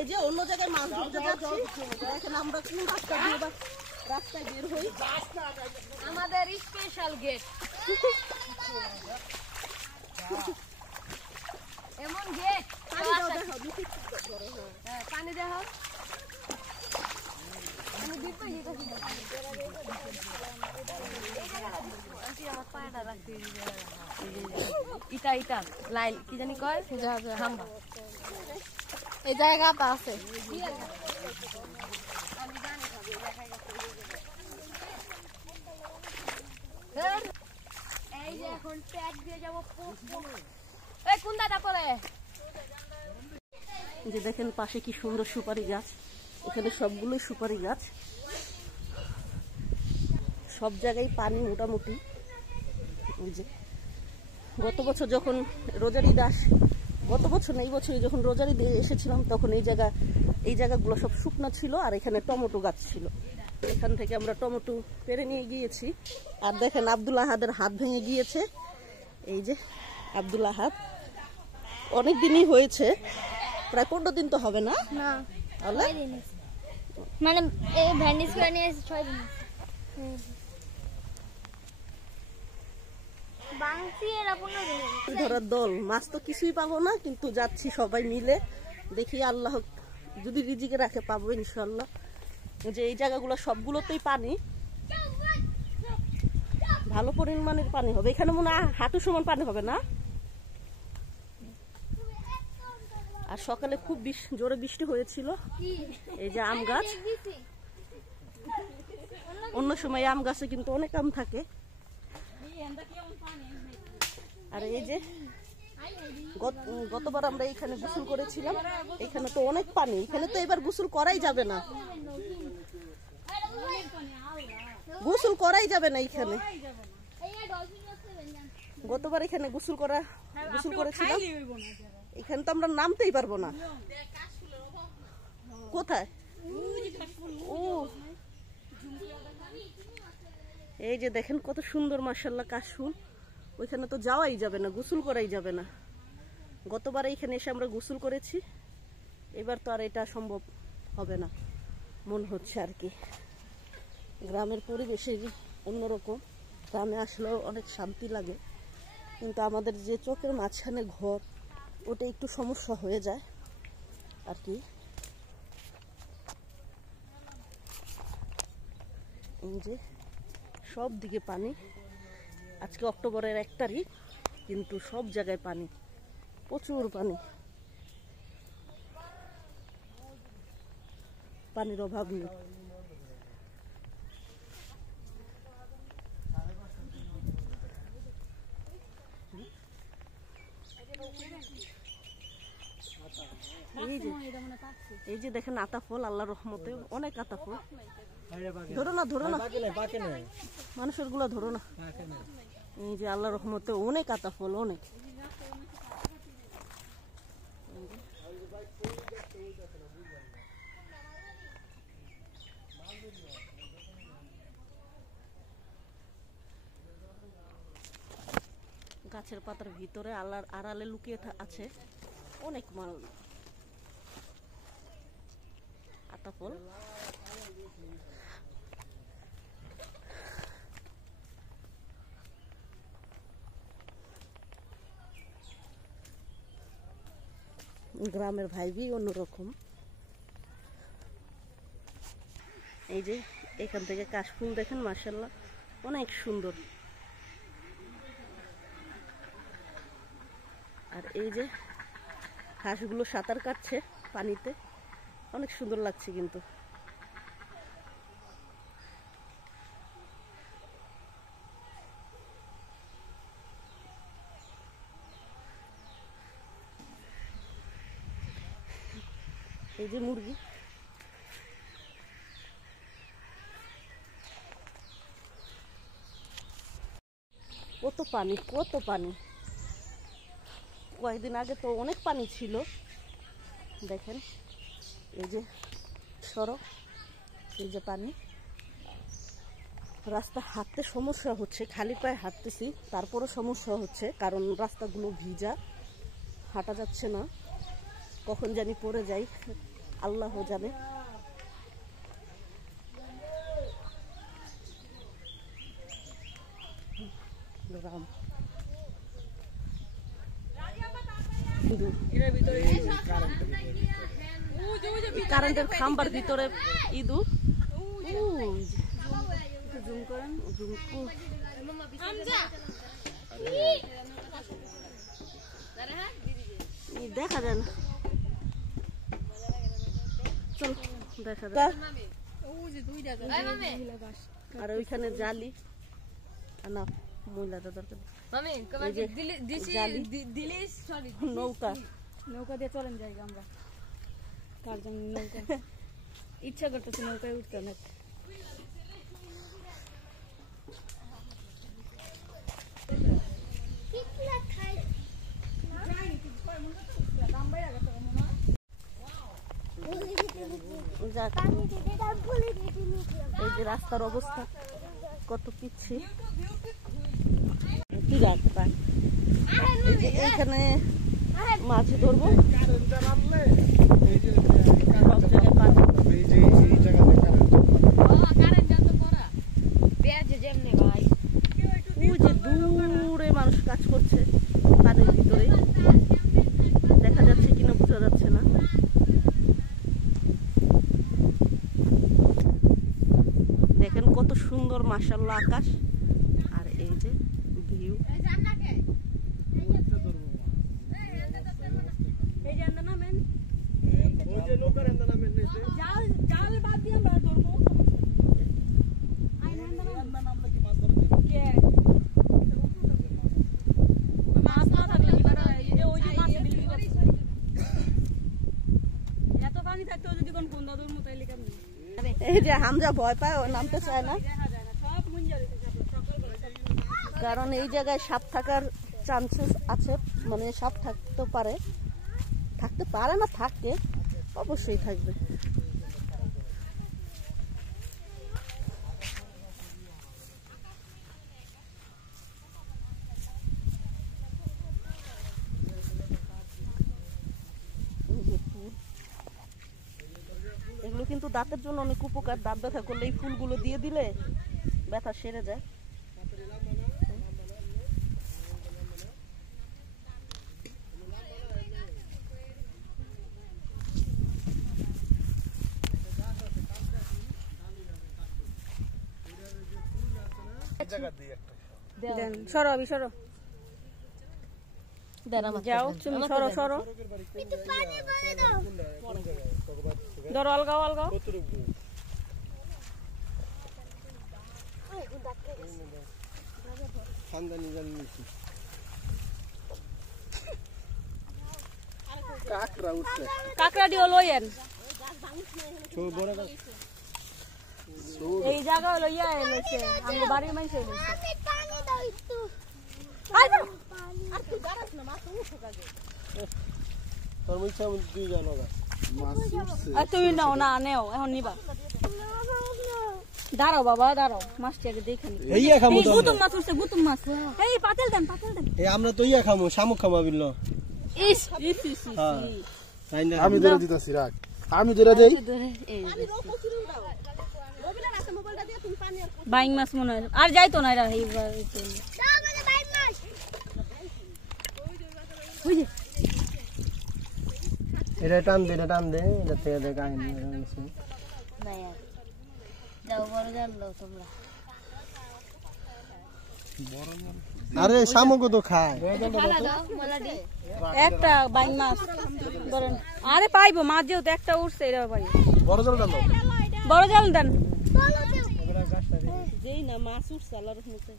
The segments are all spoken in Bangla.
এই যে অন্য জায়গায় মাছ ধরতে যাচ্ছি, দেখেন আমরা কোন রাস্তা দিয়ে রাস্তায় বের হই। আমাদের স্পেশাল গেট, এমন গেট। পানি দেখো, ইটা ইটা লাইল কি জানি কয়, এই জায়গাটা আছে। এই যে এখন ট্যাগ দিয়ে যাবো। এই কোন দাদা পরে যে দেখেন পাশে কি সুন্দর সুপারি গাছ, এখানে সবগুলোই সুপারি গাছ। সব জায়গায় পানি মোটামুটি। ওই যে গত বছর যখন রোজার ঈদ গত বছর না এই বছরে যখন রোজার ঈদে এসেছিলাম তখন এই জায়গাগুলো সব শুকনো ছিল আর এখানে টমেটো গাছ ছিল। এখান থেকে আমরা টমেটো পেরে নিয়ে গিয়েছি। আর দেখেন আব্দুল আহাদের হাত ভেঙে গিয়েছে। এই যে আব্দুল আহাদ অনেক দিনই হয়েছে, প্রায় 15 দিন তো হবে না, মানে এই ভ্যান্ডিস করে নিয়ে 6 দিন। ধরার দল, মাছ তো কিছুই পাবো না, কিন্তু যাচ্ছি সবাই মিলে। দেখি আল্লাহ যদি রিজিকে রাখে পাবো ইনশাল্লাহ। যে এই জায়গাগুলো সবগুলোতেই পানি, ভালো পরিমাণের পানি হবে। এখানে মনে হয় হাঁটু সমান পানি হবে না। আর সকালে খুব জোরে বৃষ্টি হয়েছিল। এই যে আম গাছ, অন্য সময় আম গাছে কিন্তু অনেক আম থাকে। আর এই যে গতবার আমরা এখানে গোসল করেছিলাম, এখানে তো অনেক পানি, এখানে তো এবার গোসল করাই যাবে না, গোসল করাই যাবে না এখানে। গতবার এখানে গোসল করেছিলাম, এখানে তো আমরা নামতেই পারবো না। কোথায়? ও এই যে দেখেন কত সুন্দর মাশাআল্লাহ কাশফুল। ওইখানে তো যাওয়াই যাবে না, গোসল করাই যাবে না। গতবার এইখানে এসে আমরা গোসল করেছি, এবার তো আর এটা সম্ভব হবে না মন হচ্ছে আর কি। গ্রামের পরিবেশে অন্যরকম, গ্রামে আসলেও অনেক শান্তি লাগে, কিন্তু আমাদের যে চোখের মাঝখানে ঘর, ওটা একটু সমস্যা হয়ে যায় আর কি। এই যে সব দিকে পানি। আজকে অক্টোবরের 1 তারিখ, কিন্তু সব জায়গায় পানি, প্রচুর পানি, পানির অভাব নেই। এই যে দেখেন আতা ফল, আল্লাহর রহমতে অনেক আতা ফল। ধরো না মানুষের গুলা ধরো না। এই যে আল্লাহর রহমতে অনেক আতা ফল, অনেক। গাছের পাতার ভিতরে আল্লাহর আড়ালে লুকিয়ে আছে অনেক মাল আতা ফল। গ্রামের ভাইবি অন্যরকম। এই যে এখান থেকে কাশফুল দেখেন মাশাআল্লাহ অনেক সুন্দর। আর এই যে হাঁসগুলো সাঁতার কাটছে পানিতে, অনেক সুন্দর লাগছে কিন্তু। এই যে মুরগি, কত পানি কত পানি। কয়েকদিন আগে তো অনেক পানি ছিল, দেখেন এই যে সড়ক, এই যে পানি। রাস্তা হাঁটতে সমস্যা হচ্ছে, খালি পায়ে হাঁটতেছি তারপরও সমস্যা হচ্ছে, কারণ রাস্তাগুলো ভিজা, হাঁটা যাচ্ছে না, কখন জানি পড়ে যাই। আল্লাহ জানে। রাম কারেন্টের খাম্বার ভিতরে ইঁদুর। জুম করেন, দেখা যায় না। চল দেখা যায়। আর ওইখানে জালি না, মহিলাটা দরকার। নৌকা নৌকা দিয়ে চলেন জায়গা আমরা কার জন্য নৌকা ইচ্ছা করতেছে নৌকায় উঠতে অনেক। এই যে রাস্তার অবস্থা কত পিচ্ছি। এইখানে মাছ ধরবো, দূরে মানুষ কাজ করছে পানির ভিতরে, দেখা যাচ্ছে কিনা বোঝা যাচ্ছে না। দেখেন কত সুন্দর মাশাআল্লাহ আকাশ, আর এই যে ভিউ। এই যে হামজা ভয় পায়, ও নামতে চায় না, কারণ এই জায়গায় সাপ থাকার চান্সেস আছে, মানে সাপ থাকতে পারে, না থাকে, অবশ্যই থাকবে। এগুলো কিন্তু দাঁতের জন্য অনেক উপকার। দাঁত ব্যথা করলে এই ফুলগুলো দিয়ে দিলে ব্যথা সেরে যায়। সরো সরো যাও তুমি, সরো সরো, ধরো, অলগাও অলগাও। কাকড়া দিও লইয়েন, এই জায়গা লইয়া লইছে আমার বাড়ির মানুষ লইছে। তুমি নাও না, নেও এখন নিবা। দাঁড়াও বাবা দাঁড়াও, মাছটাকে দেখে নি। গুতুম মাছ উঠছে, গুতুম মাছ। এই পাতেল দেন, পাতেল দেন। আমরা তো ইয়া খামু, শামুক খামা বিল। ইস আমি ধরে দিতেছি, রাখ আমি ধরে দেই। বাইং মাছ মনে হয়, আর যাইতো না এরা। এটা টান দে, এটা টান দে, এটা থেকে দেখ কাহিনী। আরে শামুক তো খায়। একটা বাইং মাছ ধরেন। আরে পাইবো মাছ, যেহেতু একটা উঠছে এরা পাইবো। বড় জাল টান, বড় জাল দেন। যেই না মাছ উঠছে আল্লাহর রহমতে।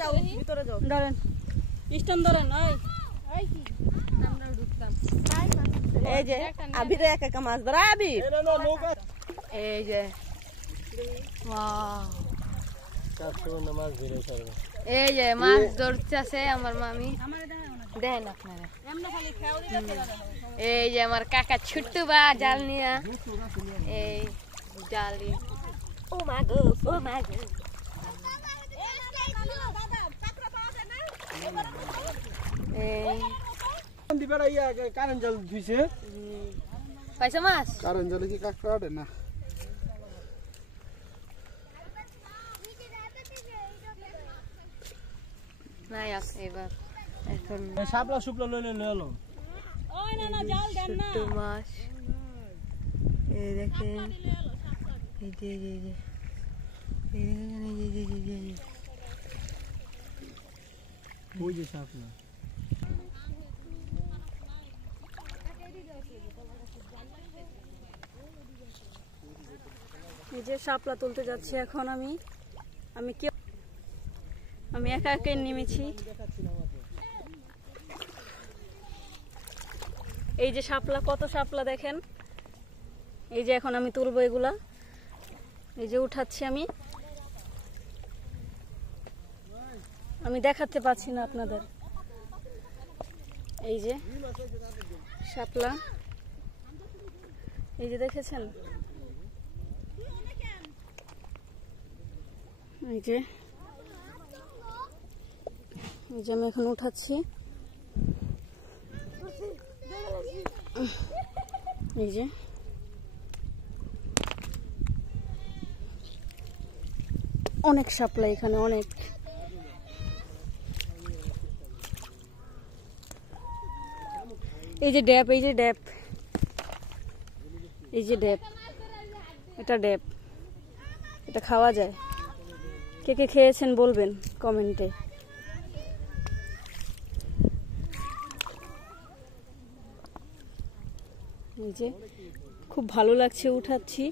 যাও ভিতরে যাও, ধরেন স্টান ধরেন। এই যে আবিরে এক একা মাছ ধরা। আবির এই যে এই যে মাছ ধরতেছে আমার মামি, দেখেন আপনারা। এই যে আমার কাকা ছোট্ট বা জাল নিয়া, এই জাল নিয়ে। ও মা গো, ও মা গো। দিবারা ইয়া কারেন্ট জাল ধুইছে পয়সা মাছ কারেন্ট জালে কি কাঁকড়া ওঠে না? নাই আছে এবার এখন শাপলা সুপলা লইলে লইলো ছোট্ট মাছ এই দেখেন এই যে এই যে ওই যে শাপলা এই যে শাপলা তুলতে যাচ্ছি এখন আমি একা একা নেমেছি। এই যে শাপলা, কত শাপলা দেখেন। এই যে এখন আমি তুলবো এগুলা, এই যে উঠাচ্ছি আমি দেখাতে পাচ্ছি না আপনাদের। এই যে শাপলা, এই যে দেখেছেন, এই যে আমি এখন উঠাচ্ছি। এই যে অনেক শাপলা এখানে, অনেক। এই যে ড্যাপ, এই যে ড্যাপ, এই যে ড্যাপ, এটা ড্যাপ, এটা খাওয়া যায়। কে কে খেয়েছেন বলবেন কমেন্টে। এই যে খুব ভালো লাগছে, উঠাচ্ছি।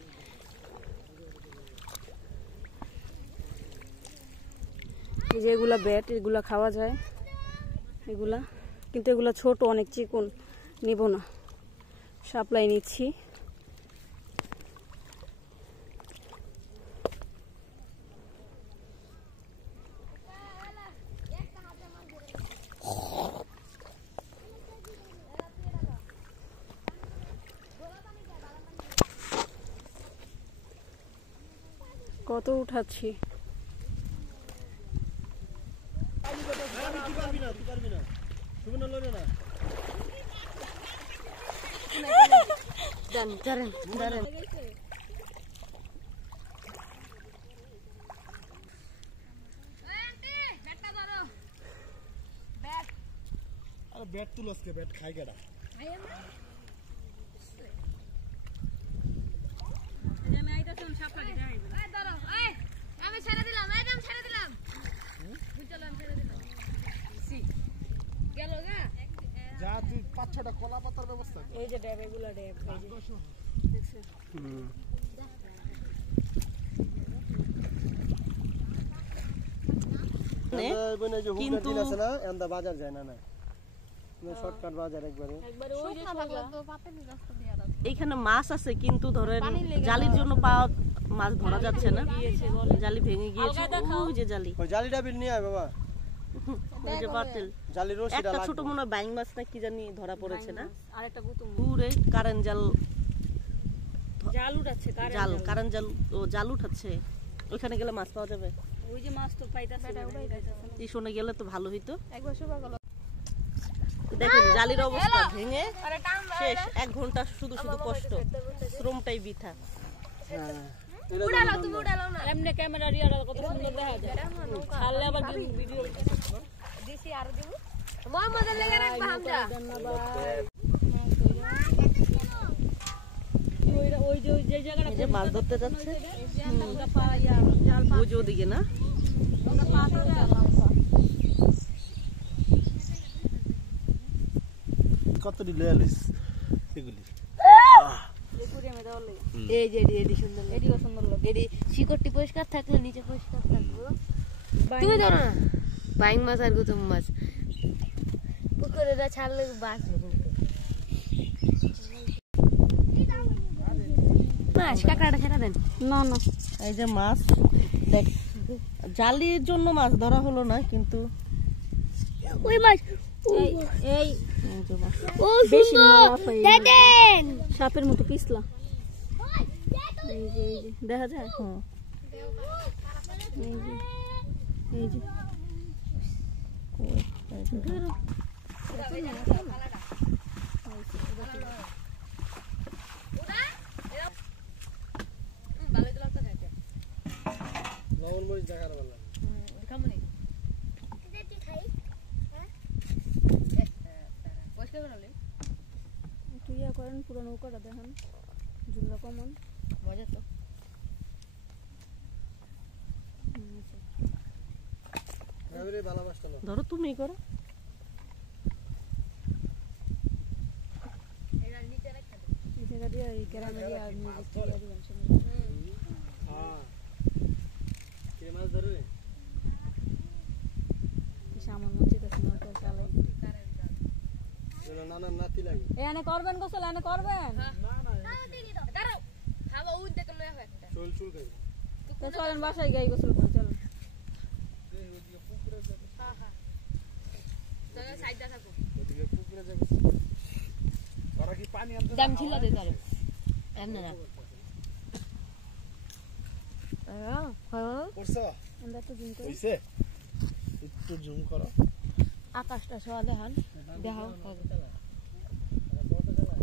এই যে এগুলা ব্যাট, এগুলা খাওয়া যায় এগুলা, কিন্তু এগুলা ছোট, অনেক চিকন, নিব না, সাপ্লাই নিচ্ছি। কত উঠাচ্ছি। ব্যাট তুলসকে ব্যাট খাই গেডা আমি ছেড়ে দিলাম, একদম ছেড়ে দিলাম। গেল গা যা তুই 5-6টা কলা পাতার ব্যবস্থা কর। এই যে ড্যাব, এগুলা ড্যাব, কিন্তু আছে না, এন্দা বাজার যায় না, শর্টকাট বাজার একবারে। এইখানে মাছ আছে, কিন্তু ধরেন জালির জন্য মাছ ধরা যাচ্ছে না, জালি ভেঙে গিয়েছে। ওই যে জালি, ওই জালিটা বিল নিয়ে আয় বাবা। ওই যে বাতিল জালি রশিটা একটা লাগবে। ছোট মনে হয় বাইং মাছ না কি জানি ধরা পড়েছে না, আর একটা দূরে কারেন্ট জাল উঠাচ্ছে, কারেন্ট জাল, ও জাল উঠাচ্ছে। ওইখানে গেলে মাছ পাওয়া যাবে। ওই যে মাছ তো পাইতাছে, এই শুনে গেলে তো ভালো হইতো। দেখেন জালির অবস্থা ভেঙে শেষ। 1 ঘন্টা শুধু শুধু কষ্ট, শ্রমটাই বৃথা। উড়ালো, তুমি উড়ালো না। এমনি ক্যামেরা রিয়ার কত সুন্দর দেখা যায়, ছাড়লে আবার ভিডিও দিছি আর দিব। মোহাম্মদের লেগে রাখবা হামজা। ওই যে জায়গাটা যে মাছ ধরতে যাচ্ছে, ওই যে ওদিকে না, কতটি লয়ালিস এগুলি এই যে এডি সুন্দর, এডিও সুন্দর লাগে। এডি শিকড়টি পরিষ্কার থাকলে নিচে পরিষ্কার থাকবে। তুমি ধরো না বাইং মাছ আর গুতুম মাছ পুকুরে ছাড়লে বাঁচবে। মাছ কাঁকড়াটা ছেড়ে দেন। না না, এই যে মাছ দেখ, জালির জন্য মাছ ধরা হলো না, কিন্তু ওই মাছ, এই ও সুন্দর দেখেন, সাপের মতো পিছলা। এই যে দেখা যায়, এই যে ভালো তো লাগতে থাকে লবণ মরিচ দেখার ভালো লাগে। খামনি কি খাই হ্যাঁ পরিষ্কার করে নাও একটু ইয়া করেন পুরো নৌকাটা দেখেন ঝুললো কমন মজা তো এবারে ভালো মাছটা নাও। ধরো তুমি করো। এটা নিচে রাখতে এই জায়গা দিয়ে এই গ্রামে দিয়ে আর মিউজিক দিয়ে দিবেন শুনুন হ্যাঁ কে মাছ ধরবে? সামান মসজিদ আছে নৌকা চালাই এগুলো নানার নাতি লাগে। এনে করবেন গোসল এনে করবেন দাঁড়াও খাওয়া উন থেকে লয়ে হয় একটা চুল চুল খাই। তো চলেন বাসায় গাই গোসল করে চলেন হ্যাঁ হ্যাঁ চলো সাইডটা থাকো ওদিকে পুকুরে যাবে ওরা কি পানি আনতে দাম ছিল দে তারে এমনে না করছো আমরা তো দিন করে হইছে একটু জুম করো আকাশটা সওয়া দেখান দেখাও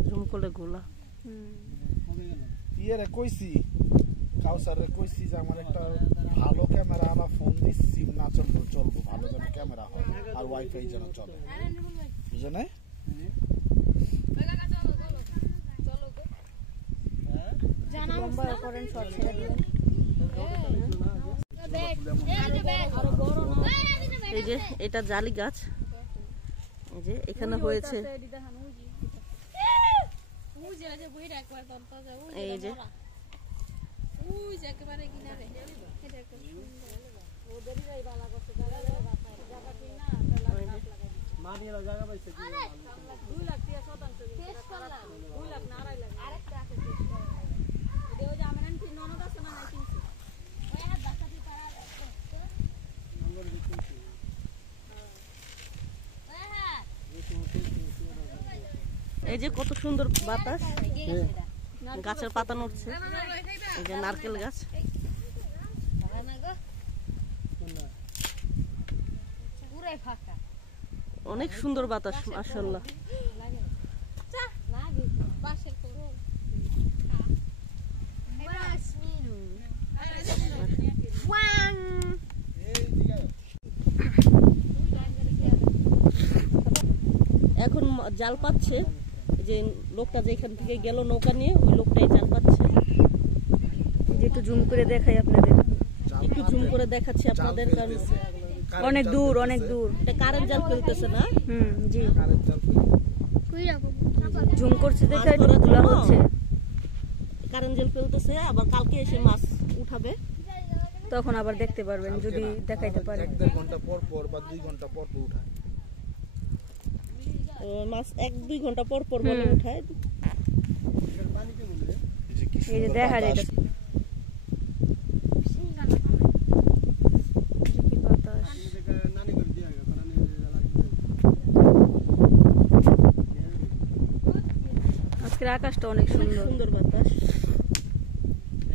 জুম করলে গোলা। ইয়ে রে কইছি কাউসার রে কইছি যে আমার একটা ভালো ক্যামেরা আনা ফোন দিস সিম না চলবো ভালো যেন ক্যামেরা হয় আর ওয়াইফাই যেন চলে বুঝে নাই লম্বা করেন শর্ট ছেড়ে দিবেন এই যে এটা জালি গাছ, এই যে এখানে হয়েছে এই যে মা দিয়ে জায়গা পাইছে কি? 2 লাখ টাকা শতাংশ 2 লাখ না 2.5 লাখ আরেকটা আছে টেস্ট করা এটাও যে আমরা কি ননদ আছে না কিনছি ওই হাত বাসাতে পারা আমরা দেখছি। এই যে কত সুন্দর বাতাস, গাছের পাতা নড়ছে, এই যে নারকেল গাছ। পুরাই ফাঁকা অনেক সুন্দর বাতাস মাশাআল্লাহ। পাশে করো এখন জাল পাচ্ছে, যে লোকটা যেখান থেকে গেল নৌকা নিয়ে ওই লোকটাই জাল পাচ্ছে। যে একটু জুম করে দেখাই আপনাদের একটু জুম করে দেখাচ্ছি আপনাদের, কারণ অনেক দূর এটা কারেন্ট জাল ফেলতেছে না। জি কারেন্ট জাল জুম করছে দেখে একটু খোলা হচ্ছে কারেন্ট জাল ফেলতেছে, আবার কালকে এসে মাছ উঠাবে। তখন আবার দেখতে পারবেন যদি দেখাইতে পারে 1-1.5 ঘন্টা পর পর বা 2 ঘন্টা পর পর উঠায় মাছ 1-2 ঘন্টা পর পর বলে উঠায়। পানিতে বললে এই যে দেখা যায় বাতাস যেটা নানি করে দিয়া গেল নানি লাগবে। আজকের আকাশটা অনেক সুন্দর সুন্দর বাতাস।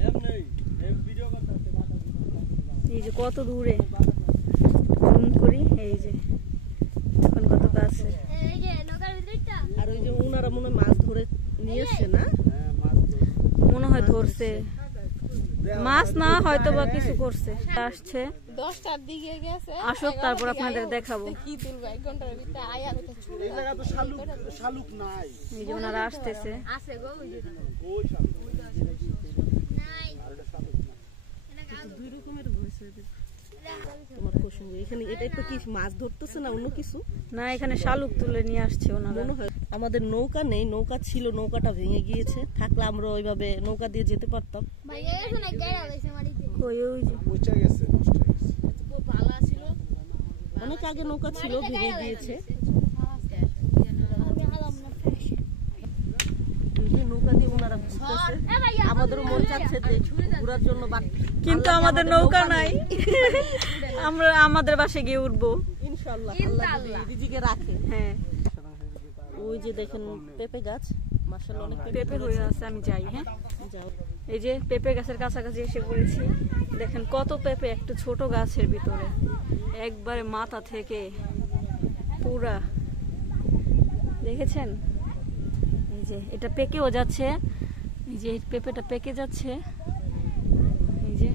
এম নেই এই ভিডিও করতে এই যে কত দূরে জুম করি এই যে এখন কত কাছে এই যে নৌকার ভিতরটা আর ওই যে ওনারা মনে হয় মাছ ধরে নিয়ে এসছে না, হ্যাঁ মাছ তো মনে হয় ধরছে মাছ না হয়তো বা কিছু করছে আসছে 10টার দিকে গেছে আসুক তারপর আপনাদের দেখাবো কি তুলবো 1 ঘন্টার ভিতরে আয়া হতে ছুড়ে এই জায়গা তো শালুক নাই এই যে ওনারা আসতেছে আছে গো ওই যে ওই শালুক নাই আর এটা শালুক না দুই রকমের হয়েছে তোমার কোশ্চেন। এখানে এটা একটু কি মাছ ধরতেছে না অন্য কিছু না এখানে শালুক তুলে নিয়ে আসছে ওনারা মনে হয়। আমাদের নৌকা নেই, নৌকা ছিল, নৌকাটা ভেঙে গিয়েছে, থাকলে আমরা ওইভাবে নৌকা দিয়ে যেতে পারতাম। ভাইয়া এখানে গেরা হইছে মারিতে ওই ওই যে পচে গেছে নষ্ট হয়ে গেছে খুব ভালো ছিল অনেক আগে নৌকা ছিল, ভেঙে গিয়েছে। এই যে নৌকা দিয়ে ওনারা ঘুরতেছে, আমাদেরও মন চাচ্ছে যে ঘোরার জন্য, কিন্তু আমাদের নৌকা নাই আমরা আমাদের বাসায় গিয়ে উঠবো ইনশাআল্লাহ আল্লাহ যদি রিজিকে রাখে। হ্যাঁ ওই যে দেখেন পেঁপে গাছ, মাশাআল্লাহ অনেক পেঁপে হয়ে আছে আমি যাই হ্যাঁ যাও। এই যে পেঁপে গাছের কাছাকাছি এসে পড়েছি দেখেন কত পেঁপে একটা ছোট গাছের ভিতরে একবারে মাথা থেকে পুরা দেখেছেন এই এই যে এটা পেকেও যাচ্ছে, এই যে পেঁপেটা পেকে যাচ্ছে, এই যে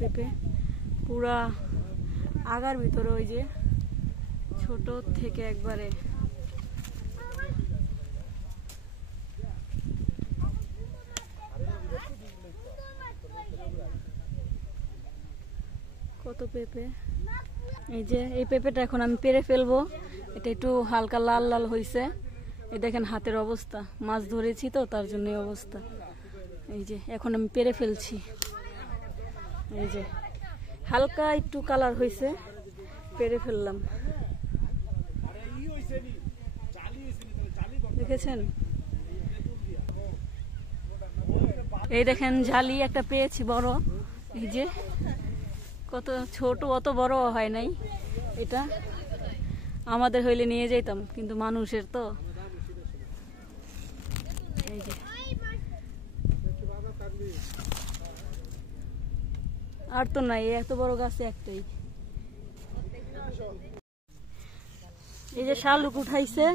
পেঁপে পুরা আগার ভিতরে, ওই যে ছোট থেকে একবারে কত পেঁপে। এই যে এই পেঁপেটা এখন আমি পেরে ফেলবো, এটা একটু হালকা লাল লাল হয়েছে। এই দেখেন হাতের অবস্থা, মাছ ধরেছি তো তার জন্য এই অবস্থা। এই যে এখন আমি পেরে ফেলছি, এই যে হালকা একটু কালার হয়েছে, পেরে ফেললাম। দেখেছেন, এই দেখেন ঝালি একটা পেয়েছি বড়, এই যে কত ছোট, অত বড় হয় নাই। এটা আমাদের হইলে নিয়ে যেতাম, কিন্তু মানুষের তো। এই যে আর তো নাই, এত বড় গাছে একটাই। এই যে শালুক উঠাইছে,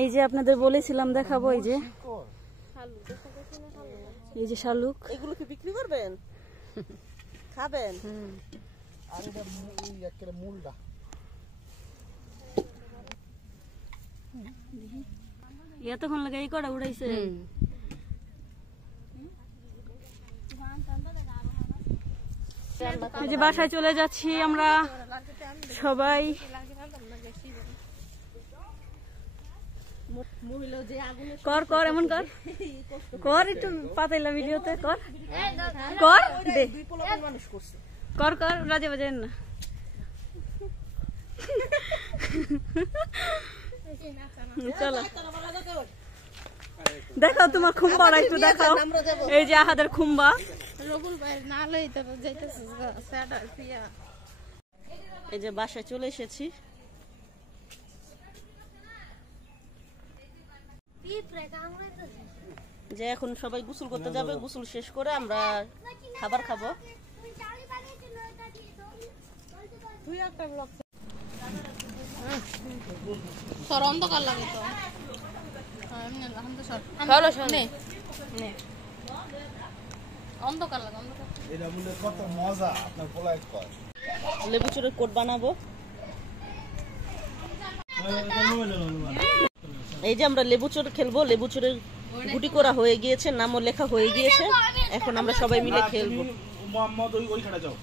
এই যে আপনাদের বলেছিলাম দেখাবো, এই যে এই যে শালুক। এগুলো কি বিক্রি করবেন, খাবেন? আর এটার একেবারে মূলটা এতক্ষণ লাগে এই কটা উড়াইছে। এই যে বাসায় চলে যাচ্ছি আমরা সবাই। কর কর এমন কর, কর একটু পাতাইলা ভিডিওতে, কর কর দে, কর কর, রাজে বাজে না। চলো দেখাও তোমার খুম্বাটা একটু দেখাও। এই যে আহাদের খুম্বা। এই যে বাসায় চলে এসেছি। যে এখন সবাই গোসল করতে যাবে, গোসল শেষ করে আমরা খাবার খাবো। অন্ধকার লাগে তো, অন্ধকার লাগে, অন্ধকার। এটা বলে কত মজা, আপনার পোলায় কয়। লেবু চুরের কোট বানাবো। এই যে আমরা লেবু চোর খেলবো, লেবু চোরের গুটি করা হয়ে গিয়েছে, নামও লেখা হয়ে গিয়েছে, এখন আমরা সবাই মিলে খেলবো। মোহাম্মদ ওই খাটা যাও।